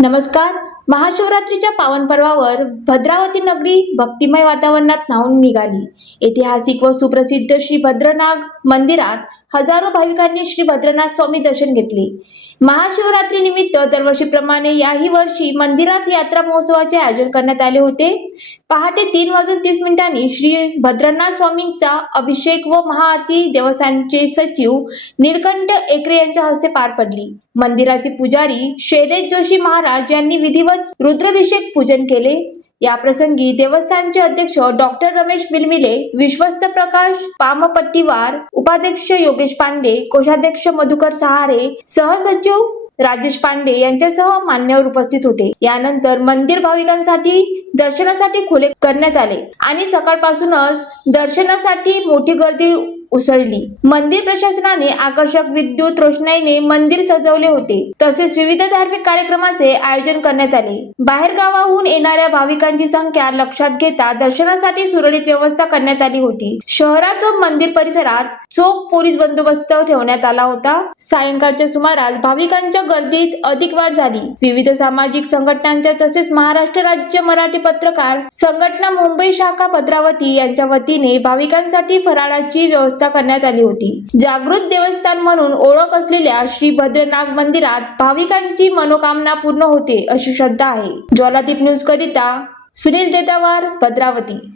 नमस्कार. महाशिवरात्रीच्या पावन पर्वावर भद्रावती नगरी भक्तिमय वातावरणात न्हाऊन निघाली. ऐतिहासिक व सुप्रसिद्ध श्री भद्रनाग मंदिरात हजारो भाविकांनी श्री भद्रनाथ स्वामी दर्शन घेतले. महाशिवरात्री निमित्त दरवर्षीप्रमाणे याही वर्षी मंदिरात यात्रा महोत्सवाचे आयोजन करण्यात आले होते. पहाटे 3:30 श्री भद्रनाथ स्वामींचा अभिषेक व महाआरती देवस्थानचे सचिव नीलकंठ एकरे यांच्या हस्ते पार पडली. मंदिराचे पुजारी शैलेश जोशी महाराज यांनी विधिवत रुद्राभिषेक पूजन केले. या प्रसंगी देवस्थानचे अध्यक्ष डॉक्टर रमेश मिलमिले, विश्वस्त प्रकाश पामपट्टीवार, उपाध्यक्ष योगेश पांडे, कोषाध्यक्ष मधुकर सहारे, सहसचिव राजेश पांडे यांच्यासह मान्यवर उपस्थित होते. यानंतर मंदिर भाविकांसाठी दर्शनासाठी खुले करण्यात आले आणि सकाळपासूनच दर्शनासाठी मोठी गर्दी उसळली. मंदिर प्रशासनाने आकर्षक विद्युत रोषणाईने मंदिर सजवले होते. तसेच विविध धार्मिक कार्यक्रमाचे आयोजन करण्यात आले. बाहेर गावाहून येणाऱ्या भाविकांची संख्या लक्षात घेता दर्शनासाठी सुरळीत व्यवस्था करण्यात आली होती. शहरात व मंदिर परिसरात चोख पोलीस बंदोबस्त ठेवण्यात आला होता. सायंकाळच्या सुमारास भाविकांच्या गर्दीत अधिक वाढ झाली. विविध सामाजिक संघटनांच्या तसेच महाराष्ट्र राज्य मराठी पत्रकार संघटना मुंबई शाखा भद्रावती यांच्या वतीने भाविकांसाठी फराळाची व्यवस्था करण्यात आली होती. जागृत देवस्थान म्हणून ओळख असलेल्या श्री भद्रनाग मंदिरात भाविकांची मनोकामना पूर्ण होते अशी श्रद्धा आहे. ज्वालादीप न्यूज करिता सुनील जेदावार, भद्रावती.